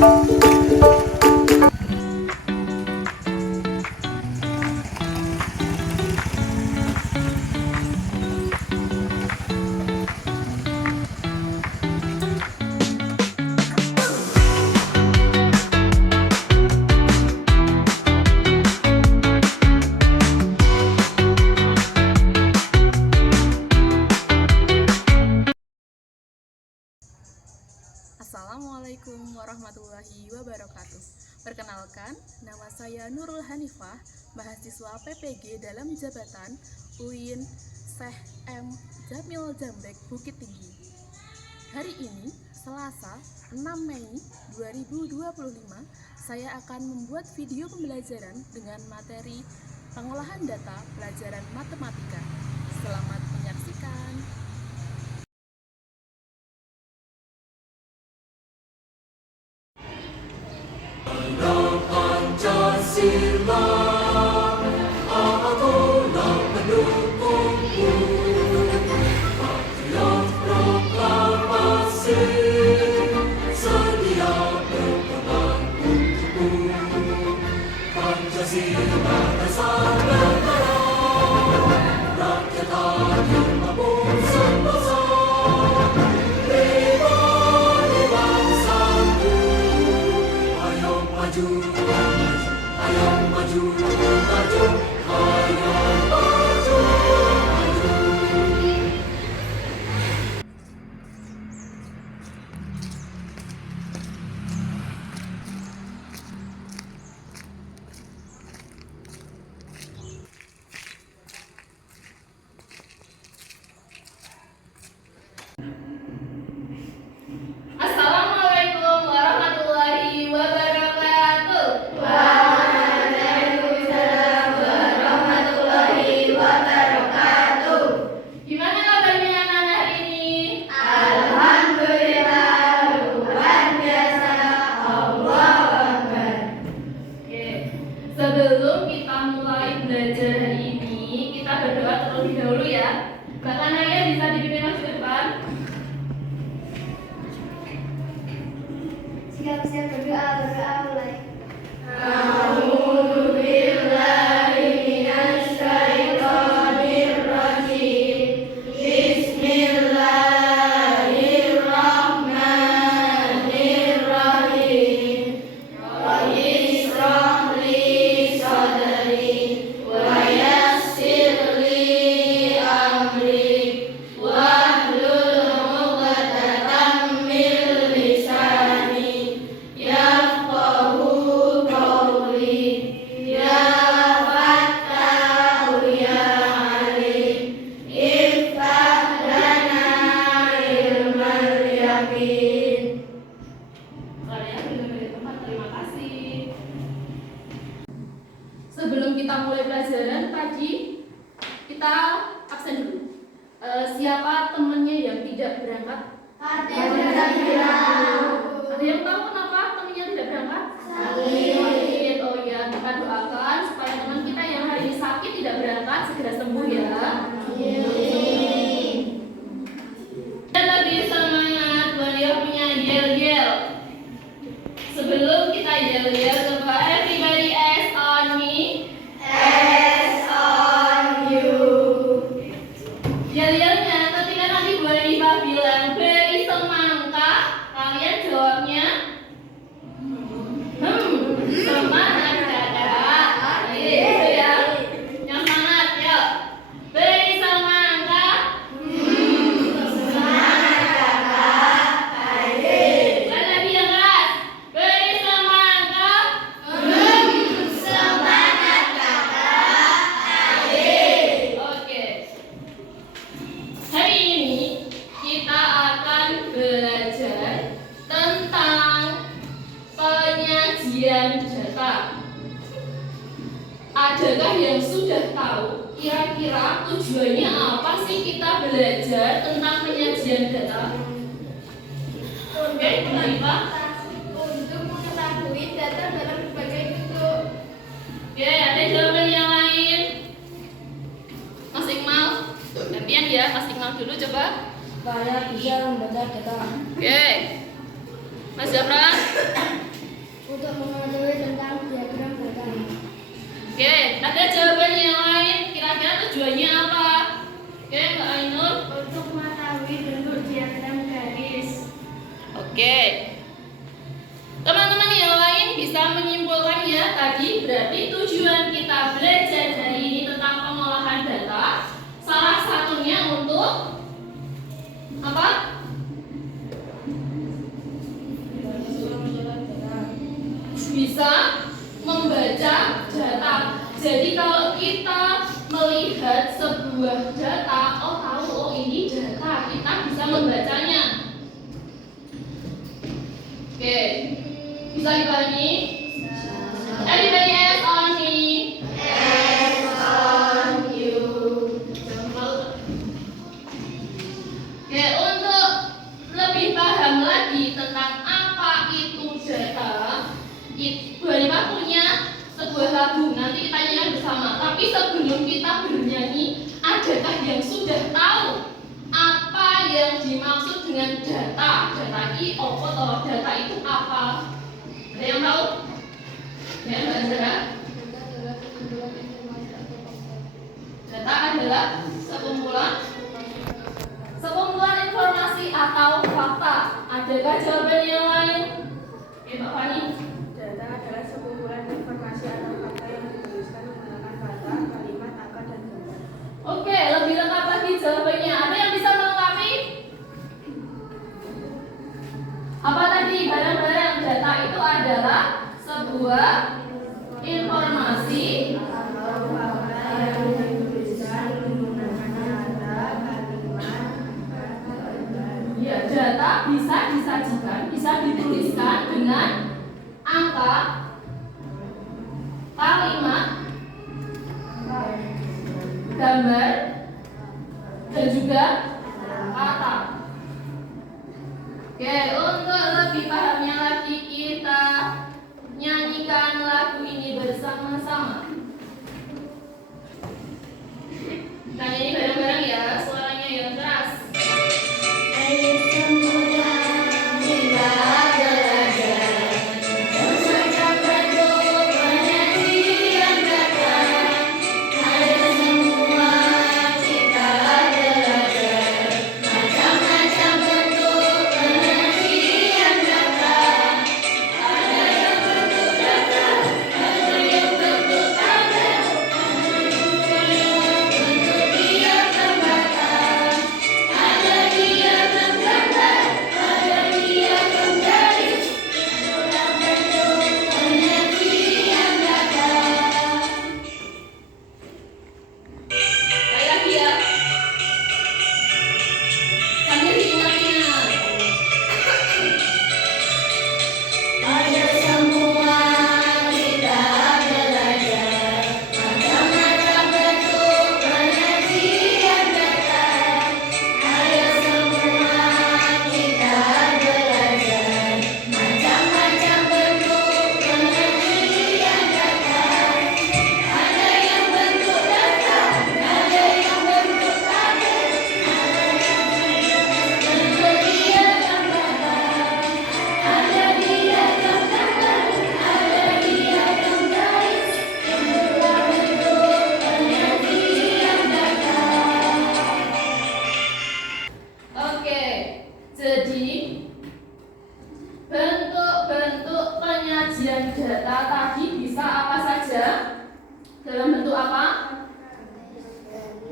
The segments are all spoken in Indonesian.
Assalamualaikum warahmatullahi wabarakatuh. Perkenalkan, nama saya Nurul Hanifah, mahasiswa PPG dalam jabatan UIN Syekh M. Jamil Jambek Bukit Tinggi. Hari ini, Selasa 6 Mei 2025, saya akan membuat video pembelajaran dengan materi pengolahan data pelajaran matematika. Selamat menyaksikan. Pancasila, akulah pendukungmu, patriot proklamasi, sedia berkorban untukmu. Pancasila dasar negara, rakyat hadir mampu sentosa, pribadi bangsaku, ayo maju. Ayo maju, maju, ayo maju, maju. Assalamualaikum warahmatullahi wabarakatuh. Gimana kabarnya anak-anak hari ini? Alhamdulillah, luar biasa. Allahu Akbar. Oke. Sebelum kita mulai belajar hari ini, kita berdoa terlebih dahulu ya. Bahkan ayah bisa dipimpin maju ke depan. Siap-siap berdoa mulai. Kalian benar di tempat, terima kasih. Sebelum kita mulai pelajaran tadi, kita absen dulu. Siapa temannya yang tidak berangkat? Ada yang tahu kenapa temannya tidak berangkat? Sakit. Oh ya, kita doakan supaya teman kita yang hari ini sakit tidak berangkat segera sembuh ya. Dan lebih semangat, beliau punya yel-yel. Sebelum kita yel-yel, coba everybody eyes on me. S on you. Yel-yelnya ketika nanti Bu Hanifah bilang beri semangka, kalian jawabnya semangat kakak. Gitu ya. Yang semangat, yuk. Beri semangka. Semangat kakak. Ayo. Dan lagi yang keras. Beri semangka. Semangat kakak. Ayo. Oke. Hari ini kita akan belajar tentang penyajian data. Adakah yang sudah tahu kira-kira tujuannya apa sih kita belajar tentang penyajian data? Oke, kenapa? Untuk mengetahui data dalam berbagai bentuk. Oke, ada jawaban yang lain? Mas Iqmal, gantian ya, Mas Iqmal dulu coba. Supaya bisa membaca data. Oke, Mas Jabran. untuk mengetahui tentang diagram data. Oke, ada jawaban yang lain. Kira-kira tujuannya apa? Oke, Mbak Ainul. Untuk mengetahui bentuk diagram garis. Oke. Teman-teman yang lain bisa menyimpulkan ya tadi berarti tujuan kita belajar hari ini tentang pengolahan data salah satunya untuk apa? Bisa membaca data. Jadi kalau kita melihat sebuah data, oh tahu oh ini data, kita bisa membacanya. Oke, bisa dipahami? Everybody else on me. On you. Oke, untuk lebih paham lagi tentang apa itu data, Bu Hanifah punya sebuah lagu, nanti kita nyanyikan bersama. Tapi sebelum kita bernyanyi, adakah yang sudah tahu apa yang dimaksud dengan data? Data ini apa toh? Data itu apa? Ada yang tahu? Ya, Mbak Zara? Data adalah sekumpulan informasi atau fakta. Adakah jawaban yang lain? Oke, Mbak Fani. Data adalah sekumpulan informasi atau fakta yang dituliskan menggunakan kata, kalimat, angka, dan gambar. Oke, lebih lengkap lagi jawabannya. Ada yang bisa melengkapi? Apa tadi? Barang-barang data itu adalah sebuah informasi Atau fakta yang dituliskan menggunakan kata, kalimat, angka, dan gambar. ya, data bisa disajikan, bisa dituliskan dengan angka, kalimat, gambar, dan juga kata. Oke, untuk lebih pahamnya lagi kita nyanyikan lagu ini bersama-sama. Kita nyanyi bareng-bareng ya, suaranya yang keras. Ayo semua kita belajar tentang bentuk penyajian data. Ayo semua kita belajar macam-macam bentuk penyajian data. Ada yang bentuk data, ada yang bentuk tabel, ada juga yang bentuk diagram data. Ada diagram gambar, ada diagram garis, itulah bentuk penyajian data. Sekali lagi ya. Sambil diingat-ingat. Ayo semua kita belajar macam-macam bentuk penyajian data. Ayo semua kita belajar macam-macam bentuk penyajian data. Ada yang bentuk data, ada yang bentuk tabel, ada yang bentuk diagram data. Ada diagram gambar, ada diagram garis, itulah bentuk penyajian data. Oke, jadi bentuk-bentuk penyajian data tadi bisa apa saja? Dalam bentuk apa?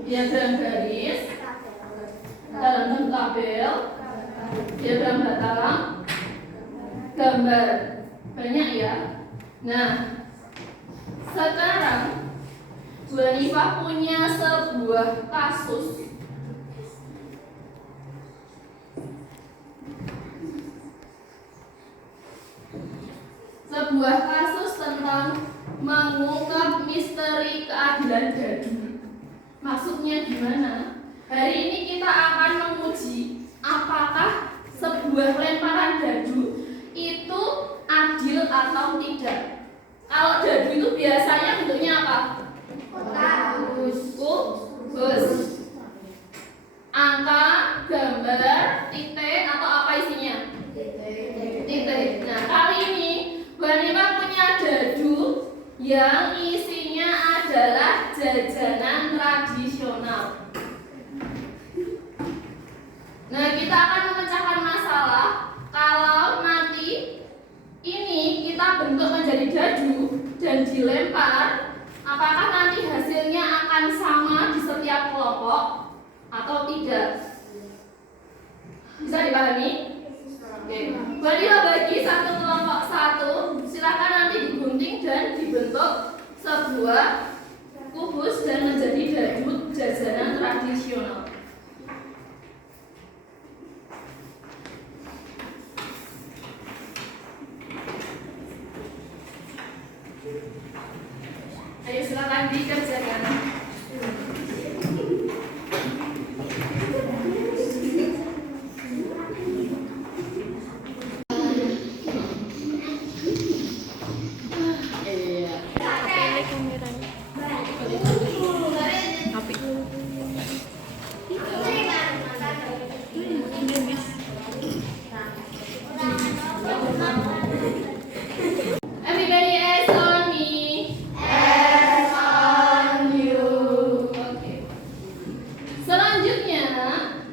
Diagram garis, dalam bentuk tabel, diagram batalang, gambar. Banyak ya. Nah, sekarang Bu Hanifah punya sebuah kasus. Sebuah kasus tentang mengungkap misteri keadilan dadu. Maksudnya gimana? Hari ini kita akan menguji apakah sebuah lemparan dadu itu adil atau tidak. Kalau dadu itu biasanya bentuknya apa? Kubus. Angka, gambar, titik atau apa isinya? Titik. Nah, kali ini Bu Hanifah yang isinya adalah jajanan tradisional. Nah, kita akan memecahkan masalah kalau nanti ini kita bentuk menjadi dadu dan dilempar, apakah nanti hasilnya akan sama di setiap kelompok atau tidak? Bisa dipahami? Oke. Berilah bagi satu kelompok satu, silakan nanti digunting dan dibentuk sebuah kubus dan menjadi dadu jajanan tradisional. Ayo silakan dikerjakan. Everybody is on me. Oke. Selanjutnya,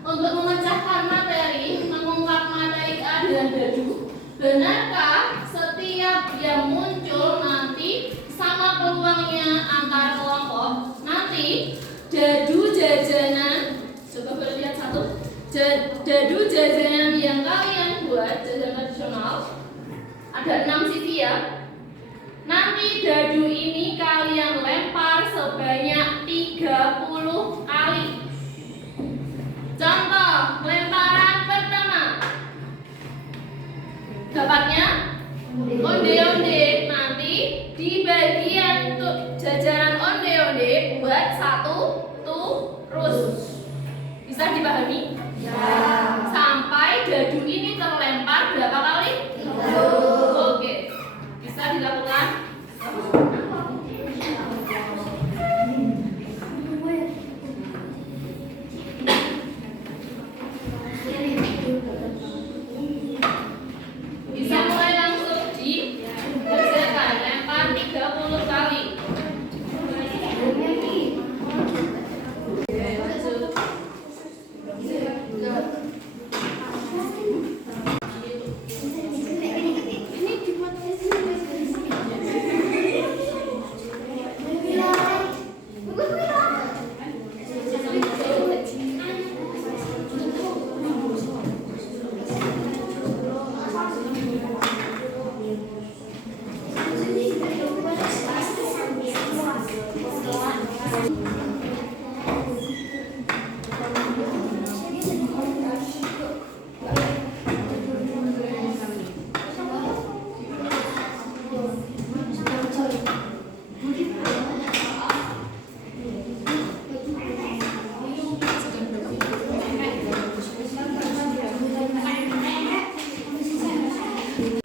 untuk memecahkan materi, mengungkap materi keadaan dadu, benarkah setiap yang muncul nanti sama peluangnya antar kelompok? Nanti dadu jajanan, coba berlihat satu, dadu jajanan yang kalian buat, jajanan tradisional, ada 6 sisi ya. Nanti dadu ini kalian lempar sebanyak 30 kali. Contoh, lemparan pertama. Dapatnya onde-onde. Nanti di bagian jajaran onde-onde buat satu terus. Bisa dipahami? Ya. Sampai dadu ini terlempar berapa kali? 30. Oke. Bisa dilakukan? Bisa mulai langsung dikerjakan. Lempar 30 kali. Oke, lanjut.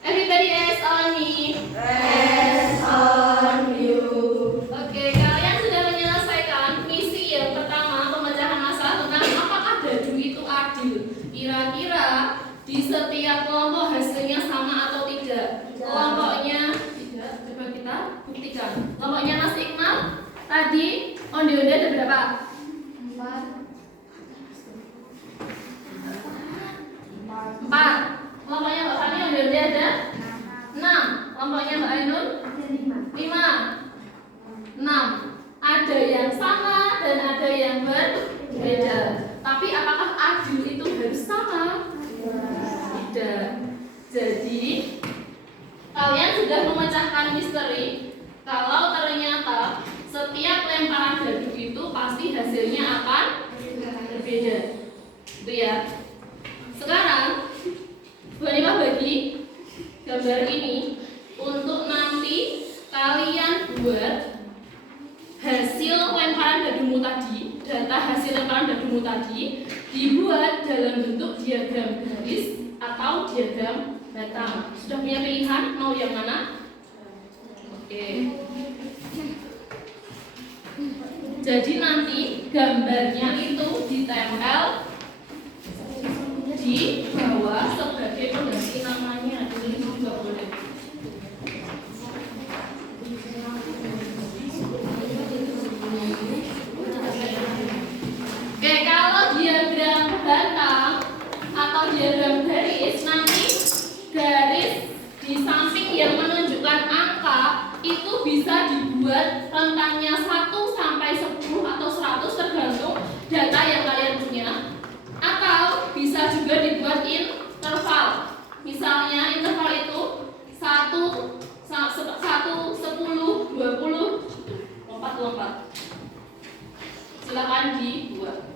Everybody is on me. Oke, kalian sudah menyelesaikan misi yang pertama, pemecahan masalah tentang apakah dadu itu adil. Kira-kira di setiap kelompok hasilnya sama atau tidak? Kelompoknya tidak, coba kita buktikan. Kelompoknya Mas Iqmal tadi onde-onde ada berapa? 4. Kelompoknya Mbak Fani onde-onde ada 6. Kelompoknya Mbak Ainun 5. 6. Ada yang sama dan ada yang berbeda. Tapi apakah adil itu harus sama? Tidak. Jadi kalian sudah memecahkan misteri kalau ternyata setiap lemparan dadu itu pasti hasilnya akan berbeda. Itu ya. Sekarang Bu Hanifah bagi gambar ini untuk nanti kalian buat hasil lemparan dadumu tadi, data hasil lemparan dadumu tadi dibuat dalam bentuk diagram garis atau diagram batang. Sudah punya pilihan mau yang mana? Oke. Jadi nanti gambarnya itu ditempel di bawah sebagai pengganti namanya. Ini juga boleh. bisa dibuat rentangnya 1 sampai 10 atau 100 tergantung data yang kalian punya, atau bisa juga dibuat interval. Misalnya interval itu 1, 10, 20, lompat. Silakan dibuat.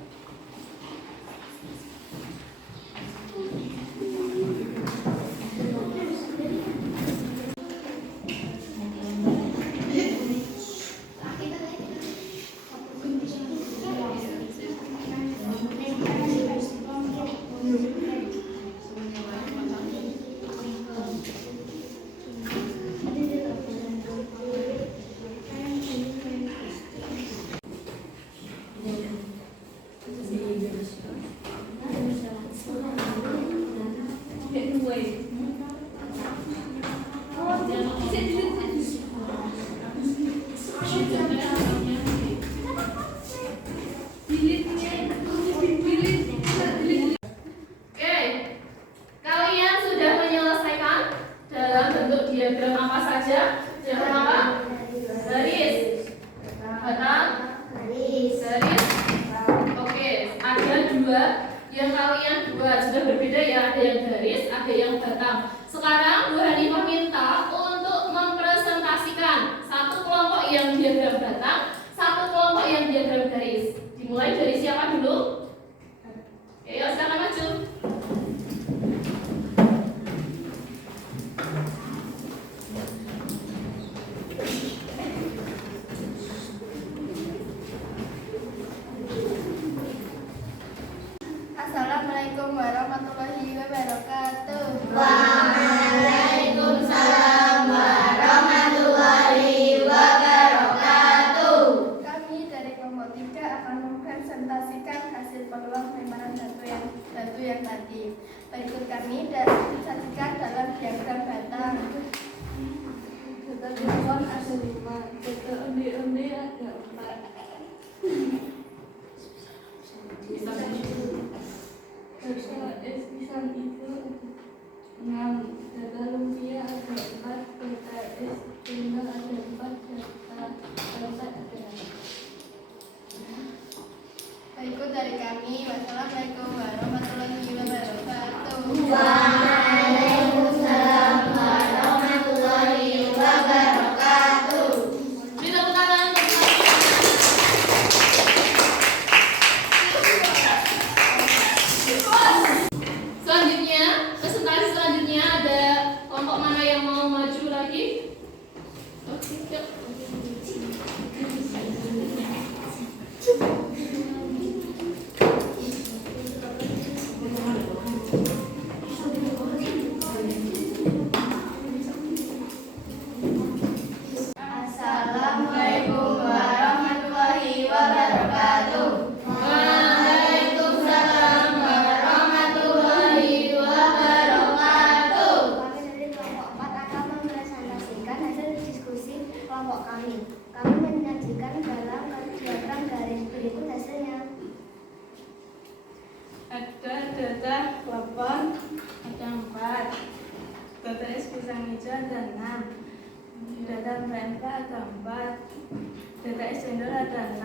Kalian sudah menyelesaikan dalam bentuk diagram apa saja? Diagram apa? Garis, batang, garis. Oke, ada 2 yang kalian buat, sudah berbeda ya, ada yang garis, ada yang batang. Sekarang Bu Hanifah minta untuk mempresentasikan satu kelompok yang diagram batang, satu kelompok yang diagram garis. Dimulai dari siapa dulu? Ayo, silakan maju. Assalamualaikum warahmatullahi wabarakatuh. Waalaikumsalam warahmatullahi wabarakatuh. Kami dari kelompok 3 akan mempresentasikan hasil peluang pelemparan batu yang tadi. Berikut kami disajikan dalam diagram batang. Data telepon ada 5, data undi-undi ada 4. Data es pisang itu 6, data lumpia ada 4, data es cendol ada 4, data ada 6. Berikut dari kami. Wassalamualaikum warahmatullahi wabarakatuh. Waalaikumsalam warahmatullahi wabarakatuh. Beri tepuk tangan. Selanjutnya, presentasi selanjutnya ada kelompok mana yang mau maju lagi? Oke, yuk. Assalamualaikum warahmatullahi wabarakatuh. Waalaikumsalam warahmatullahi wabarakatuh. Kami dari kelompok 4 akan mempresentasikan hasil diskusi kelompok kami. Kami menyajikan dalam diagram garis. Berikut hasilnya. Ada data telepon ada 4, data es pisang hijau ada 6, data pempek ada 4, data es cendol ada 6,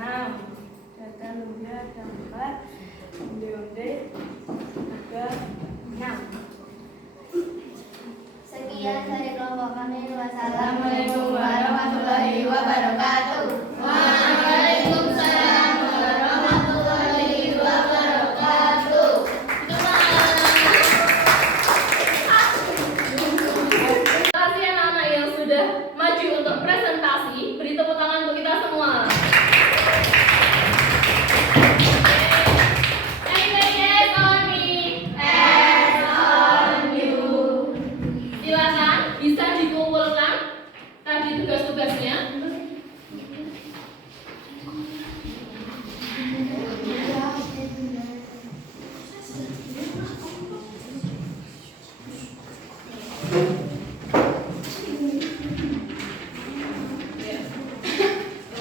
data lumpia ada 4, onde-onde ada 6. Sekian dari kelompok kami. Assalamualaikum warahmatullahi wabarakatuh. Waalaikumsalam warahmatullahi wabarakatuh. Terima kasih anak-anak yang sudah maju untuk presentasi. Beri tepuk tangan untuk kita semua. Everybody hands on me. Hands on you. Silakan bisa dikumpulkan tadi tugas-tugasnya.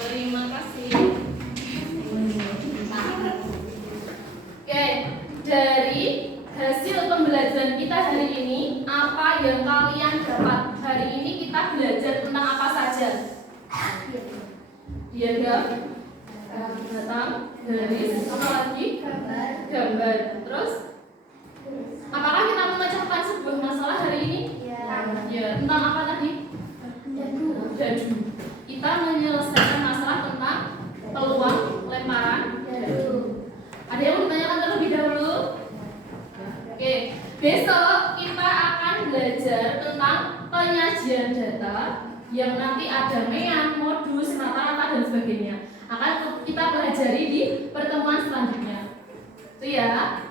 Terima kasih. Oke, dari hasil pembelajaran kita hari ini, apa yang kalian dapat? Hari ini kita belajar tentang apa saja? diagram, batang, garis, apa lagi? Gambar. Terus, apakah kita memecahkan sebuah masalah hari ini? Ya. Tentang apa tadi? Dadu. Kita menyelesaikan masalah tentang peluang lemparan dadu. Ada yang mau ditanyakan terlebih dahulu? Oke, besok kita akan belajar tentang penyajian data yang nanti ada mean, modus, rata-rata dan sebagainya. Akan kita pelajari di pertemuan selanjutnya. Itu ya.